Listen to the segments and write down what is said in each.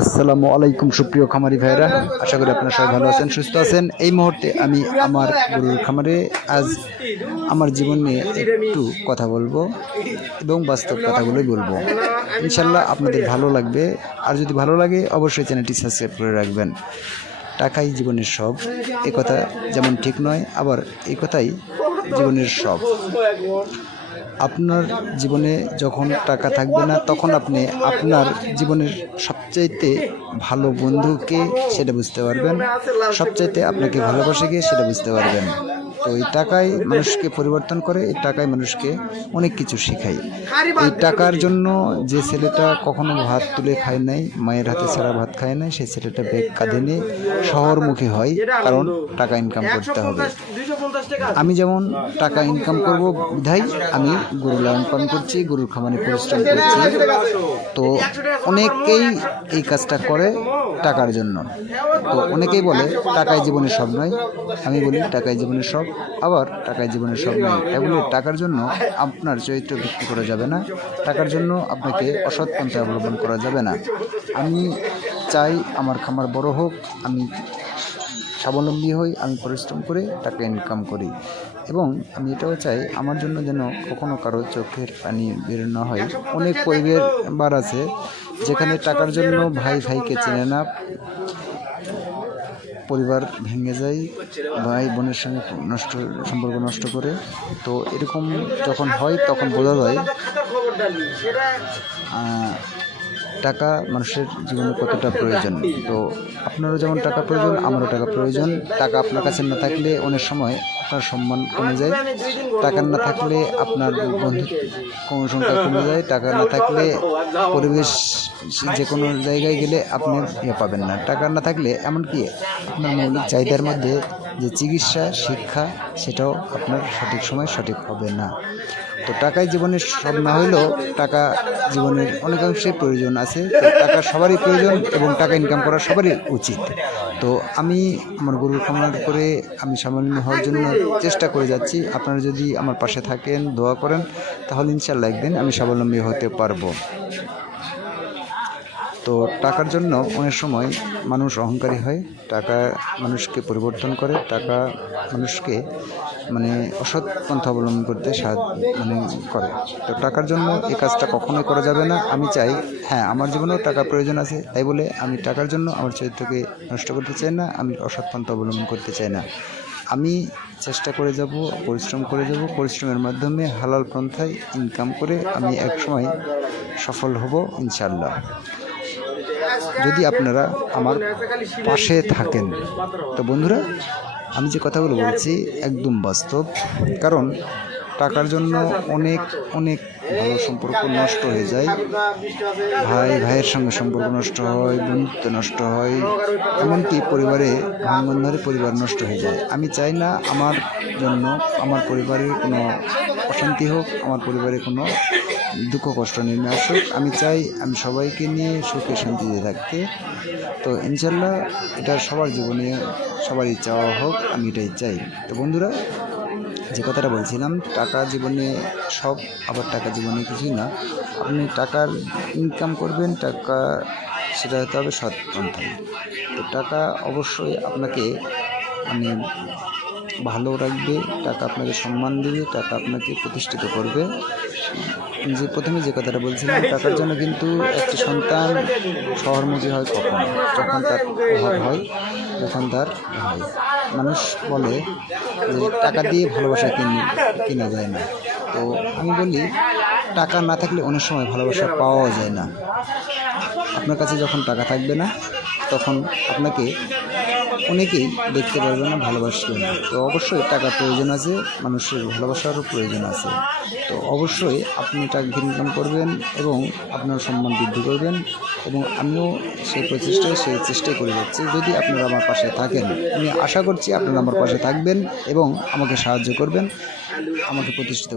আসসালামু আলাইকুম সুপ্রিয় খামারি ভাইরা, আশা করি আপনারা সবাই ভালো আছেন, সুস্থ আছেন। এই মুহূর্তে আমি আমার গরুর খামারে আজ আমার জীবন নিয়ে একটু কথা বলবো এবং বাস্তব কথাগুলোই বলবো। ইনশাল্লাহ আপনাদের ভালো লাগবে, আর যদি ভালো লাগে অবশ্যই চ্যানেলটি সাবস্ক্রাইব করে রাখবেন। টাকাই জীবনের সব, এ কথা যেমন ঠিক নয়, আবার এই কথাই জীবনের সব। আপনার জীবনে যখন টাকা থাকবে না, তখন আপনি আপনার জীবনের সবচাইতে ভালো বন্ধুকে সেটা বুঝতে পারবেন, সবচাইতে আপনাকে ভালোবাসে কে সেটা বুঝতে পারবেন। তো এই টাকাই মানুষকে পরিবর্তন করে, এই টাকাই মানুষকে অনেক কিছু শেখায়। এই টাকার জন্য যে ছেলেটা কখনো ভাত তুলে খায় নাই, মায়ের হাতে ছাড়া ভাত খায় নাই, সেই ছেলেটা ব্যাগ কাঁধে নিয়ে শহরমুখী হয়, কারণ টাকা ইনকাম করতে হবে। আমি যেমন টাকা ইনকাম করব বিধায় আমি গরু লালন পালন করছি, গরুর খামারে পরিশ্রম করছি। তো অনেকেই এই কাজটা করে টাকার জন্য। তো অনেকেই বলে টাকাই জীবনের সব নয়, আমি বলি টাকাই জীবনের সব, আবার টাকাই জীবনের সব নয়। তাই বলে টাকার জন্য আপনার চরিত্র বিক্রি করা যাবে না, টাকার জন্য আপনাকে অসৎ পন্থা অবলম্বন করা যাবে না। আমি চাই আমার খামার বড় হোক, আমি স্বাবলম্বী হই, আমি পরিশ্রম করে টাকা ইনকাম করি, এবং আমি এটাও চাই আমার জন্য যেন কখনো কারো চোখের পানি বের না হয়। অনেক পরিবার আছে যেখানে টাকার জন্য ভাই ভাইকে চেনে না, পরিবার ভেঙে যায়, ভাই বোনের সঙ্গে সম্পর্ক নষ্ট করে। তো এরকম যখন হয় তখন বোঝা যায় টাকা মানুষের জীবনে কতটা প্রয়োজন। তো আপনারও যেমন টাকা প্রয়োজন, আমারও টাকা প্রয়োজন। টাকা আপনার কাছে না থাকলে অনেক সময় আপনার সম্মান কমে যায়, টাকা না থাকলে আপনার বন্ধুত্ব সংখ্যা কমে যায়, টাকা না থাকলে পরিবেশ যে কোনো জায়গায় গেলে আপনি পাবেন না। টাকা না থাকলে এমনকি আপনার মৌলিক চাহিদার মধ্যে যে চিকিৎসা, শিক্ষা, সেটাও আপনার সঠিক সময় সঠিক হবে না। তো টাকাই জীবনের সব না হইলেও টাকা জীবনের অনেকাংশে প্রয়োজন আছে। তো টাকা সবারই প্রয়োজন এবং টাকা ইনকাম করা সবারই উচিত। তো আমি আমার গরুর খামার করে আমি স্বাবলম্বী হওয়ার জন্য চেষ্টা করে যাচ্ছি। আপনারা যদি আমার পাশে থাকেন, দোয়া করেন, তাহলে ইনশাআল্লাহ একদিন আমি স্বাবলম্বী হতে পারবো। তো টাকার জন্য অনেক সময় মানুষ অহংকারী হয়, টাকা মানুষকে পরিবর্তন করে, টাকা মানুষকে অসৎ পন্থা অবলম্বন করতে করে। তো টাকার জন্য এই কাজটা কখনোই করা যাবে না। আমি চাই, হ্যাঁ, আমার জীবনেও টাকা প্রয়োজন আছে, তাই বলে আমি টাকার জন্য আমার চরিত্রকে নষ্ট করতে চাই না, আমি অসৎ পন্থা অবলম্বন করতে চাই না। আমি চেষ্টা করে যাব, পরিশ্রম করে যাব, পরিশ্রমের মাধ্যমে হালাল পন্থায় ইনকাম করে আমি একসময় সফল হব ইনশাআল্লাহ, যদি আপনারা আমার পাশে থাকেন। তো বন্ধুরা, আমি যে কথাগুলো বলছি একদম বাস্তব, কারণ টাকার জন্য অনেক অনেক ভালো সম্পর্ক নষ্ট হয়ে যায়, ভাই ভাইয়ের সঙ্গে সম্পর্ক নষ্ট হয়, বন্ধুত্ব নষ্ট হয়, এমনকি পরিবারে ভাঙন ধরে পরিবার নষ্ট হয়ে যায়। আমি চাই না আমার জন্য আমার পরিবারের কোনো অশান্তি হোক, আমার পরিবারে কোনো দুঃখ কষ্ট নেমে আসুক। আমি চাই আমি সবাইকে নিয়ে সুখে শান্তিতে থাকতে। তো ইনশাল্লাহ এটা সবার জীবনে সবারই চাওয়া হোক, আমি এটাই চাই। তো বন্ধুরা, যে কথাটা বলছিলাম, টাকা জীবনে সব, আবার টাকা জীবনে কিছুই না। আপনি টাকার ইনকাম করবেন, টাকা সেটা হতে হবে সৎ পন্থায়। তো টাকা অবশ্যই আপনাকে ভালো রাখবে, টাকা আপনাকে সম্মান দেবে, টাকা আপনাকে প্রতিষ্ঠিত করবে। যে প্রথমে যে কথাটা বলছিলাম, টাকার জন্য কিন্তু একটি সন্তান শহরমুখী হয় কখন, যখন তার অভাব হয়, যখন তার হয়। মানুষ বলে যে টাকা দিয়ে ভালোবাসা কেনা যায় না। তো আমি বলি, টাকা না থাকলে অনেক সময় ভালোবাসা পাওয়াও যায় না। আপনার কাছে যখন টাকা থাকবে না, তখন আপনাকে অনেকেই দেখতে পারবে না, ভালোবাসবে না। তো অবশ্যই টাকার প্রয়োজন আছে, মানুষের ভালোবাসারও প্রয়োজন আছে। তো অবশ্যই আপনি টাকা ইনকাম করবেন এবং আপনার সম্মান বৃদ্ধি করবেন, এবং আমিও সেই চেষ্টাই করে যাচ্ছি। যদি আপনারা আমার পাশে থাকেন, আমি আশা করছি আপনারা আমার পাশে থাকবেন এবং আমাকে সাহায্য করবেন আমাকে প্রতিষ্ঠিত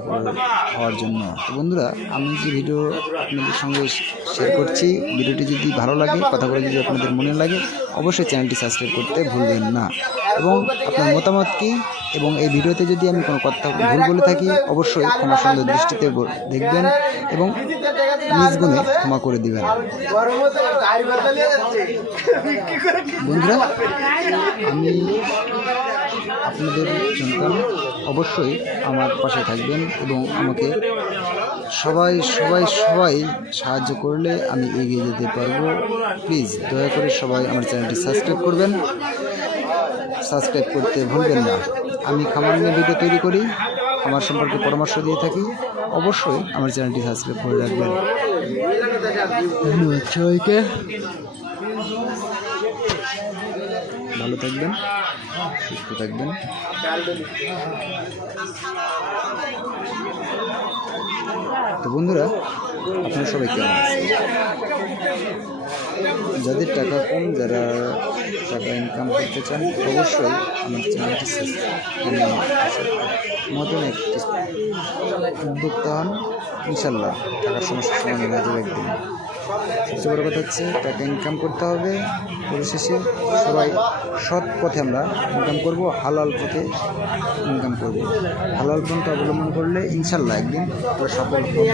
হওয়ার জন্য। তো বন্ধুরা, আমি যে ভিডিও আপনাদের সঙ্গে শেয়ার করছি, ভিডিওটি যদি ভালো লাগে, কথাগুলো যদি আপনাদের মনে লাগে, অবশ্যই চ্যানেলটি সাবস্ক্রাইব করতে ভুলবেন না। এবং আপনার মতামত কী এবং এই ভিডিওতে যদি আমি কোনো কথা ভুল বলে থাকি অবশ্যই ক্ষমা সুন্দর দৃষ্টিতে দেখবেন এবং নিজ গুণে ক্ষমা করে দিবেন। বন্ধুরা, আমি আপনাদের সন্তান, অবশ্যই আমার পাশে থাকবেন এবং আমাকে সবাই সবাই সবাই সাহায্য করলে আমি এগিয়ে যেতে পারবো। প্লিজ দয়া করে সবাই আমার চ্যানেলটি সাবস্ক্রাইব করবেন, সাবস্ক্রাইব করতে ভুলবেন না। আমি খামার নিয়ে ভিডিও তৈরি করি, আমার সম্পর্কে পরামর্শ দিয়ে থাকি, অবশ্যই আমার চ্যানেলটি সাবস্ক্রাইব করে রাখবেন। ধন্যবাদ সবাইকে, ভালো থাকবেন, সুস্থ থাকবেন। তো বন্ধুরা, আপনারা সবাই কেমন আছেন? যাদের টাকা কম, যারা টাকা ইনকাম করতে চান, অবশ্যই আমার চ্যানেলটি মতন একটি উদ্যোক্তা হন। ইনশাল্লাহ টাকার সমস্যার সমাধান হয়ে যাবে একদিন। সবচেয়ে বড় কথা হচ্ছে টাকা ইনকাম করতে হবে। পরিশেষে সবাই সৎ পথে আমরা ইনকাম করব, হালাল পথে ইনকাম করব। হালাল পথটা অবলম্বন করলে ইনশাল্লাহ একদিন আমরা সফল হব।